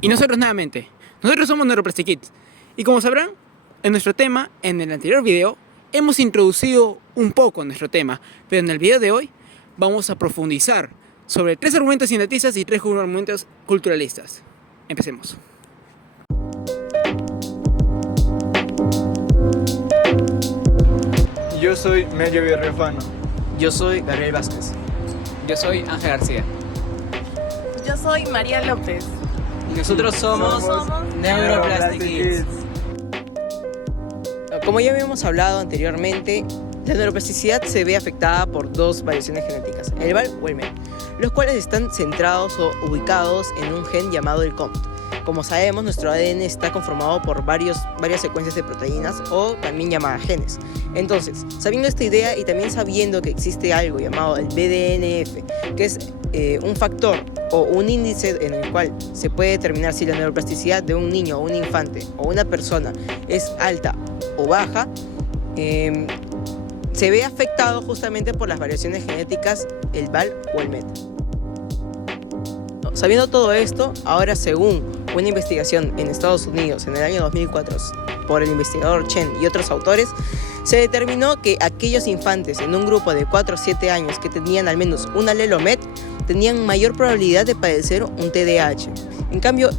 Y nosotros nuevamente, nosotros somos Neuroplastic Kids. Y como sabrán, en nuestro tema, en el anterior video, hemos introducido un poco nuestro tema, pero en el video de hoy vamos a profundizar sobre 3 argumentos cientistas y 3 argumentos culturalistas. Empecemos. Yo soy Melio Virrefano. Yo soy Gabriel Vázquez. Yo soy Ángel García. Yo soy María López. Y nosotros somos Neuroplastic Kids. Como ya habíamos hablado anteriormente, la neuroplasticidad se ve afectada por dos variaciones genéticas, el VAL o el MET, los cuales están centrados o ubicados en un gen llamado el COMT. Como sabemos, nuestro ADN está conformado por varias secuencias de proteínas o también llamadas genes. Entonces, sabiendo esta idea y también sabiendo que existe algo llamado el BDNF, que es un factor o un índice en el cual se puede determinar si la neuroplasticidad de un niño o un infante o una persona es alta o baja, se ve afectado justamente por las variaciones genéticas, el VAL o el MET. Sabiendo todo esto, ahora según una investigación en Estados Unidos en el año 2004 por el investigador Chen y otros autores, se determinó que aquellos infantes en un grupo de 4 o 7 años que tenían al menos un alelo MET tenían mayor probabilidad de padecer un TDAH. En cambio,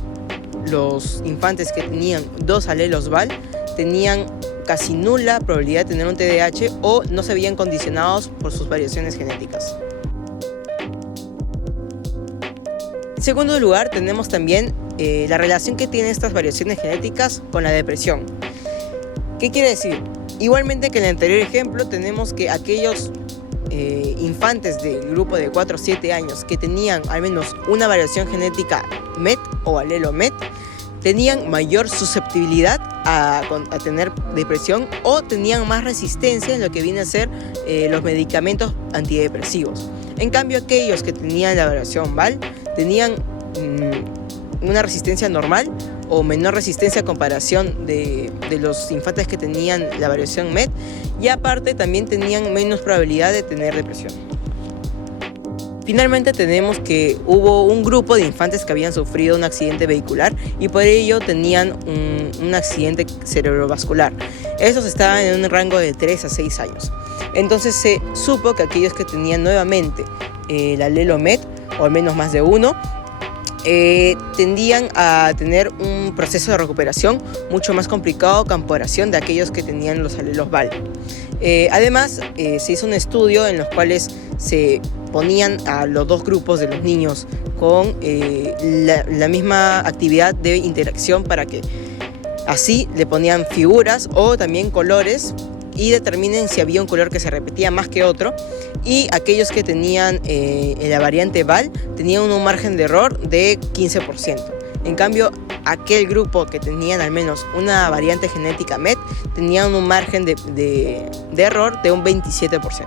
los infantes que tenían 2 alelos VAL tenían casi nula probabilidad de tener un TDAH o no se veían condicionados por sus variaciones genéticas. En segundo lugar, tenemos también la relación que tienen estas variaciones genéticas con la depresión. ¿Qué quiere decir? Igualmente que en el anterior ejemplo, tenemos que aquellos infantes del grupo de 4 o 7 años que tenían al menos una variación genética MET o alelo MET, tenían mayor susceptibilidad a tener depresión o tenían más resistencia en lo que viene a ser los medicamentos antidepresivos. En cambio, aquellos que tenían la variación VAL tenían una resistencia normal o menor resistencia a comparación de los infantes que tenían la variación MET, y aparte también tenían menos probabilidad de tener depresión. Finalmente tenemos que hubo un grupo de infantes que habían sufrido un accidente vehicular y por ello tenían un accidente cerebrovascular. Estos estaban en un rango de 3 a 6 años. Entonces se supo que aquellos que tenían nuevamente el alelo MET, o al menos más de uno, tendían a tener un proceso de recuperación mucho más complicado a comparación de aquellos que tenían los alelos VAL. Además, se hizo un estudio en los cuales se ponían a los dos grupos de los niños con la misma actividad de interacción para que así le ponían figuras o también colores y determinen si había un color que se repetía más que otro, y aquellos que tenían la variante VAL tenían un margen de error de 15%. En cambio, aquel grupo que tenían al menos una variante genética MET tenían un margen de error de un 27%.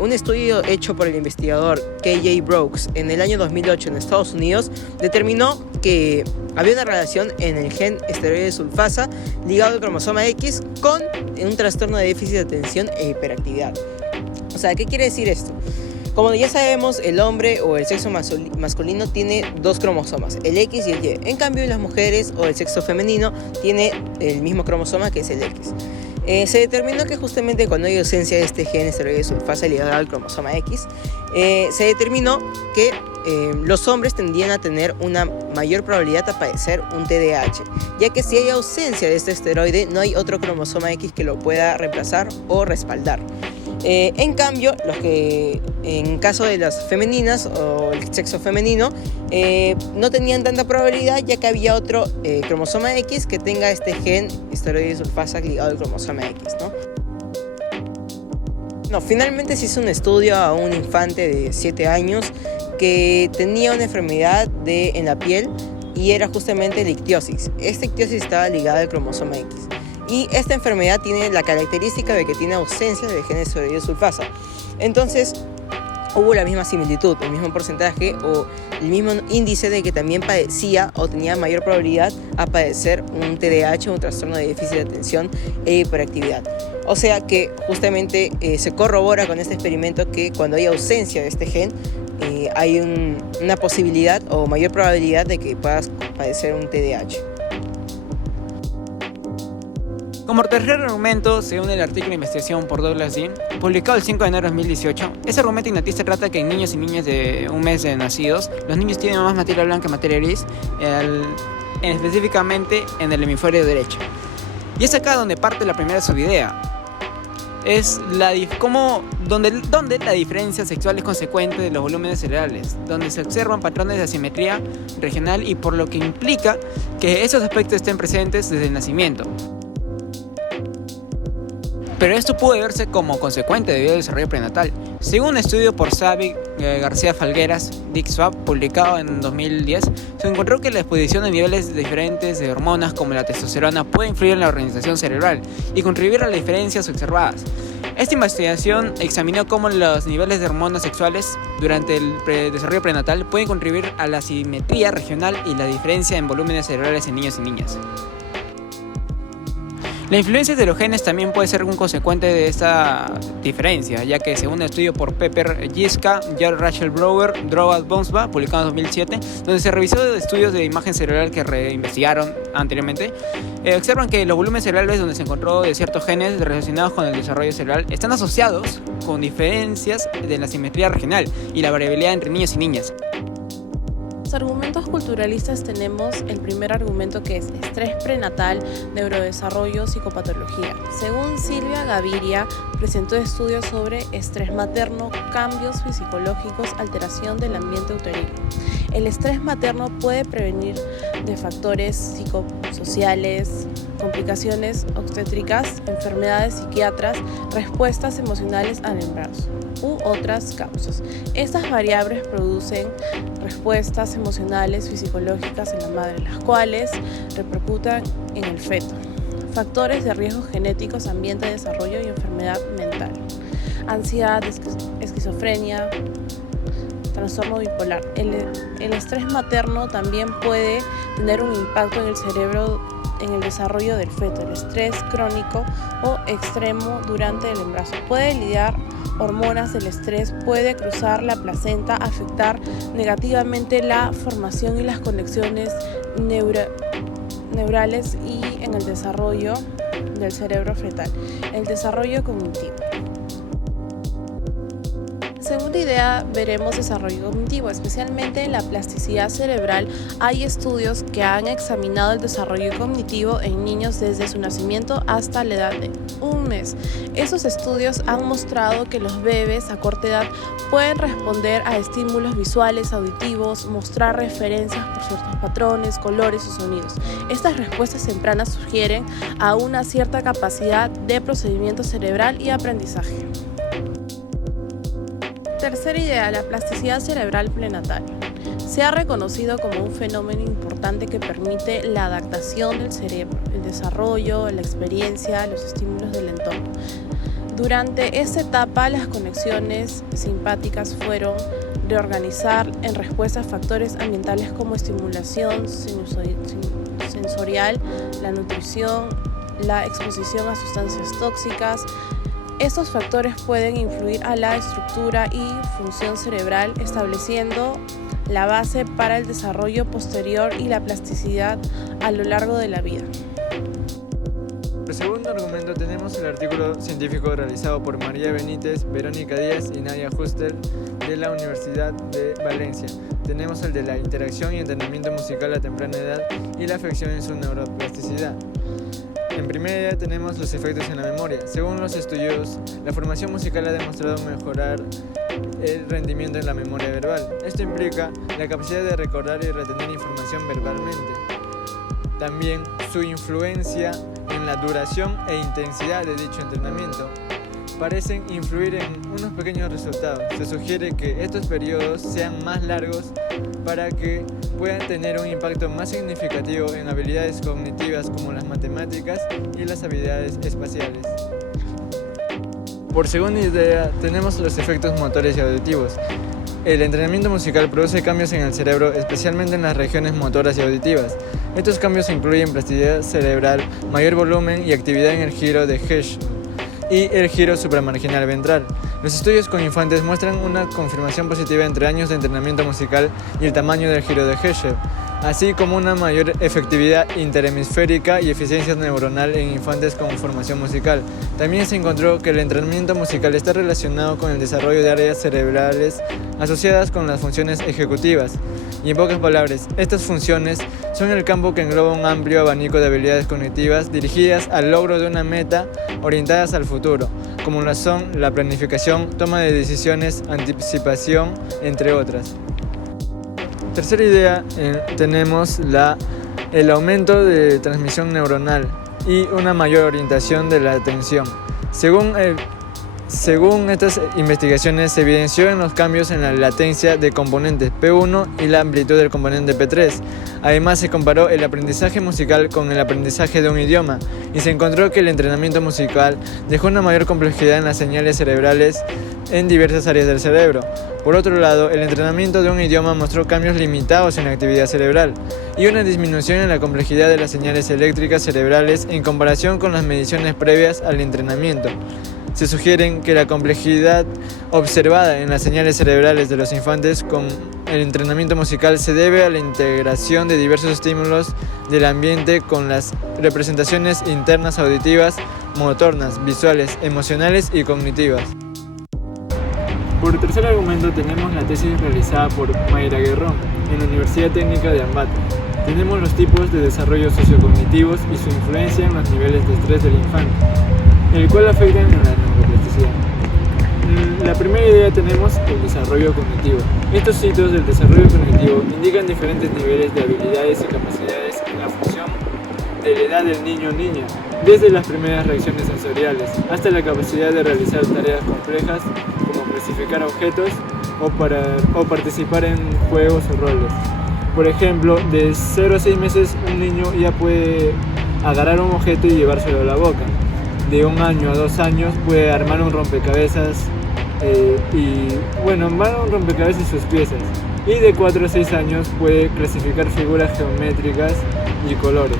Un estudio hecho por el investigador K.J. Brooks en el año 2008 en Estados Unidos determinó que había una relación en el gen esteroide sulfasa ligado al cromosoma X con un trastorno de déficit de atención e hiperactividad. O sea, ¿qué quiere decir esto? Como ya sabemos, el hombre o el sexo masculino tiene 2 cromosomas, el X y el Y. En cambio, las mujeres o el sexo femenino tiene el mismo cromosoma, que es el X. Se determinó que justamente cuando hay ausencia de este gen esteroide sulfasa ligado al cromosoma X, se determinó que los hombres tendrían a tener una mayor probabilidad de padecer un TDAH, ya que si hay ausencia de este esteroide no hay otro cromosoma X que lo pueda reemplazar o respaldar. En cambio, los que en caso de las femeninas o el sexo femenino no tenían tanta probabilidad, ya que había otro cromosoma X que tenga este gen esteroide sulfasa ligado al cromosoma X, ¿no? Finalmente se hizo un estudio a un infante de 7 años que tenía una enfermedad en la piel y era justamente la ictiosis. Esta ictiosis estaba ligada al cromosoma X. Y esta enfermedad tiene la característica de que tiene ausencia de gen esteroide sulfasa. Entonces, hubo la misma similitud, el mismo porcentaje o el mismo índice de que también padecía o tenía mayor probabilidad a padecer un TDAH, un trastorno de déficit de atención e hiperactividad. O sea que justamente se corrobora con este experimento que cuando hay ausencia de este gen, hay una posibilidad o mayor probabilidad de que puedas padecer un TDAH. Como tercer argumento, según el artículo de investigación por Douglas Dean, publicado el 5 de enero de 2018, ese argumento ignatista trata que en niños y niñas de un mes de nacidos, los niños tienen más materia blanca que materia gris, específicamente en el hemisferio derecho. Y es acá donde parte la primera subidea. Es donde la diferencia sexual es consecuente de los volúmenes cerebrales, donde se observan patrones de asimetría regional y por lo que implica que esos aspectos estén presentes desde el nacimiento. Pero esto puede verse como consecuente debido al desarrollo prenatal. Según un estudio por Xavi García Falgueras, Dick Swab, publicado en 2010, se encontró que la exposición a niveles diferentes de hormonas como la testosterona puede influir en la organización cerebral y contribuir a las diferencias observadas. Esta investigación examinó cómo los niveles de hormonas sexuales durante el desarrollo prenatal pueden contribuir a la asimetría regional y la diferencia en volúmenes cerebrales en niños y niñas. La influencia de los genes también puede ser un consecuente de esta diferencia, ya que según un estudio por Pepper Giska, J. Rachel Brower, Drobad Bonsba, publicado en 2007, donde se revisó estudios de imagen cerebral que reinvestigaron anteriormente, observan que los volúmenes cerebrales donde se encontró de ciertos genes relacionados con el desarrollo cerebral están asociados con diferencias de la simetría regional y la variabilidad entre niños y niñas. Argumentos culturalistas tenemos el primer argumento, que es estrés prenatal, neurodesarrollo, psicopatología. Según Silvia Gaviria, presentó estudios sobre estrés materno, cambios fisiológicos, alteración del ambiente uterino. El estrés materno puede prevenir de factores psicosociales, complicaciones obstétricas, enfermedades psiquiátricas, respuestas emocionales al embarazo u otras causas. Estas variables producen respuestas emocionales fisiológicas en la madre, las cuales repercutan en el feto. Factores de riesgo genéticos, ambiente de desarrollo y enfermedad mental. Ansiedad, esquizofrenia, trastorno bipolar. El estrés materno también puede tener un impacto en el cerebro en el desarrollo del feto. El estrés crónico o extremo durante el embarazo puede lidiar hormonas del estrés, puede cruzar la placenta, afectar negativamente la formación y las conexiones neurales y en el desarrollo del cerebro fetal. El desarrollo cognitivo. Segunda idea, veremos desarrollo cognitivo, especialmente en la plasticidad cerebral. Hay estudios que han examinado el desarrollo cognitivo en niños desde su nacimiento hasta la edad de un mes. Esos estudios han mostrado que los bebés a corta edad pueden responder a estímulos visuales, auditivos, mostrar referencias por ciertos patrones, colores o sonidos. Estas respuestas tempranas sugieren a una cierta capacidad de procesamiento cerebral y aprendizaje. Tercera idea, la plasticidad cerebral prenatal. Se ha reconocido como un fenómeno importante que permite la adaptación del cerebro, el desarrollo, la experiencia, los estímulos del entorno. Durante esta etapa, las conexiones simpáticas fueron reorganizar en respuesta a factores ambientales como estimulación sensorial, la nutrición, la exposición a sustancias tóxicas. Estos factores pueden influir a la estructura y función cerebral, estableciendo la base para el desarrollo posterior y la plasticidad a lo largo de la vida. Por segundo argumento tenemos el artículo científico realizado por María Benítez, Verónica Díaz y Nadia Hustel de la Universidad de Valencia. Tenemos el de la interacción y entrenamiento musical a temprana edad y la afección en su neuroplasticidad. En primera idea tenemos los efectos en la memoria. Según los estudios, la formación musical ha demostrado mejorar el rendimiento en la memoria verbal. Esto implica la capacidad de recordar y retener información verbalmente. También su influencia en la duración e intensidad de dicho entrenamiento parecen influir en unos pequeños resultados. Se sugiere que estos periodos sean más largos para que puedan tener un impacto más significativo en habilidades cognitivas como las matemáticas y las habilidades espaciales. Por segunda idea, tenemos los efectos motores y auditivos. El entrenamiento musical produce cambios en el cerebro, especialmente en las regiones motoras y auditivas. Estos cambios incluyen plasticidad cerebral, mayor volumen y actividad en el giro de Hershey y el giro supramarginal ventral. Los estudios con infantes muestran una confirmación positiva entre años de entrenamiento musical y el tamaño del giro de Herschel, así como una mayor efectividad interhemisférica y eficiencia neuronal en infantes con formación musical. También se encontró que el entrenamiento musical está relacionado con el desarrollo de áreas cerebrales asociadas con las funciones ejecutivas. Y en pocas palabras, estas funciones son el campo que engloba un amplio abanico de habilidades cognitivas dirigidas al logro de una meta orientadas al futuro, como lo son la planificación, toma de decisiones, anticipación, entre otras. Tercera idea, tenemos el aumento de transmisión neuronal y una mayor orientación de la atención. Según estas investigaciones, se evidenció en los cambios en la latencia de componentes P1 y la amplitud del componente P3. Además, se comparó el aprendizaje musical con el aprendizaje de un idioma y se encontró que el entrenamiento musical dejó una mayor complejidad en las señales cerebrales en diversas áreas del cerebro. Por otro lado, el entrenamiento de un idioma mostró cambios limitados en la actividad cerebral y una disminución en la complejidad de las señales eléctricas cerebrales en comparación con las mediciones previas al entrenamiento. Se sugiere que la complejidad observada en las señales cerebrales de los infantes con el entrenamiento musical se debe a la integración de diversos estímulos del ambiente con las representaciones internas auditivas, motoras, visuales, emocionales y cognitivas. Por tercer argumento tenemos la tesis realizada por Mayra Guerrón en la Universidad Técnica de Ambato. Tenemos los tipos de desarrollo sociocognitivos y su influencia en los niveles de estrés del infante, el cual afectan en la neuroplasticidad. La primera idea tenemos el desarrollo cognitivo. Estos hitos del desarrollo cognitivo indican diferentes niveles de habilidades y capacidades en la función de la edad del niño o niña, desde las primeras reacciones sensoriales hasta la capacidad de realizar tareas complejas como clasificar objetos o participar en juegos o roles. Por ejemplo, de 0 a 6 meses un niño ya puede agarrar un objeto y llevárselo a la boca. De 1 año a 2 años puede armar un rompecabezas armar un rompecabezas y sus piezas. Y de 4 a 6 años puede clasificar figuras geométricas y colores.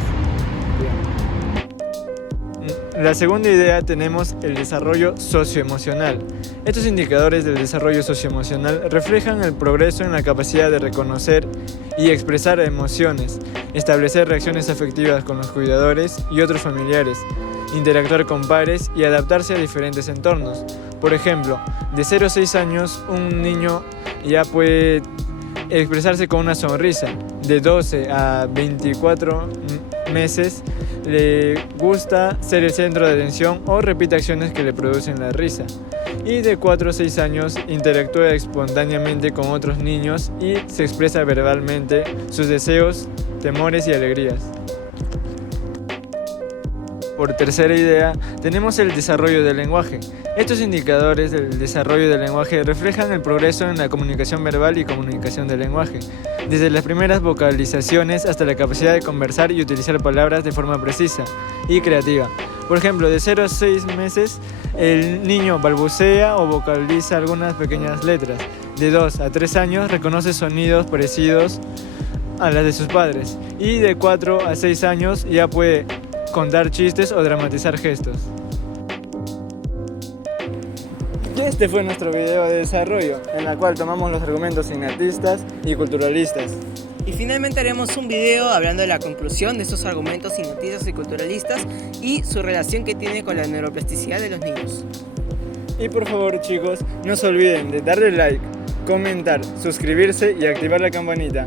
La segunda idea tenemos el desarrollo socioemocional. Estos indicadores del desarrollo socioemocional reflejan el progreso en la capacidad de reconocer y expresar emociones, establecer reacciones afectivas con los cuidadores y otros familiares, interactuar con pares y adaptarse a diferentes entornos. Por ejemplo, de 0 a 6 años un niño ya puede expresarse con una sonrisa. De 12 a 24 meses le gusta ser el centro de atención o repite acciones que le producen la risa. Y de 4 a 6 años interactúa espontáneamente con otros niños y se expresa verbalmente sus deseos, temores y alegrías. Por tercera idea, tenemos el desarrollo del lenguaje. Estos indicadores del desarrollo del lenguaje reflejan el progreso en la comunicación verbal y comunicación del lenguaje, desde las primeras vocalizaciones hasta la capacidad de conversar y utilizar palabras de forma precisa y creativa. Por ejemplo, de 0 a 6 meses, el niño balbucea o vocaliza algunas pequeñas letras. De 2 a 3 años, reconoce sonidos parecidos a las de sus padres. Y de 4 a 6 años, ya puede contar chistes o dramatizar gestos. Y este fue nuestro video de desarrollo, en la cual tomamos los argumentos ignatistas y culturalistas. Y finalmente haremos un video hablando de la conclusión de estos argumentos ignatistas y culturalistas y su relación que tiene con la neuroplasticidad de los niños. Y por favor, chicos, no se olviden de darle like, comentar, suscribirse y activar la campanita.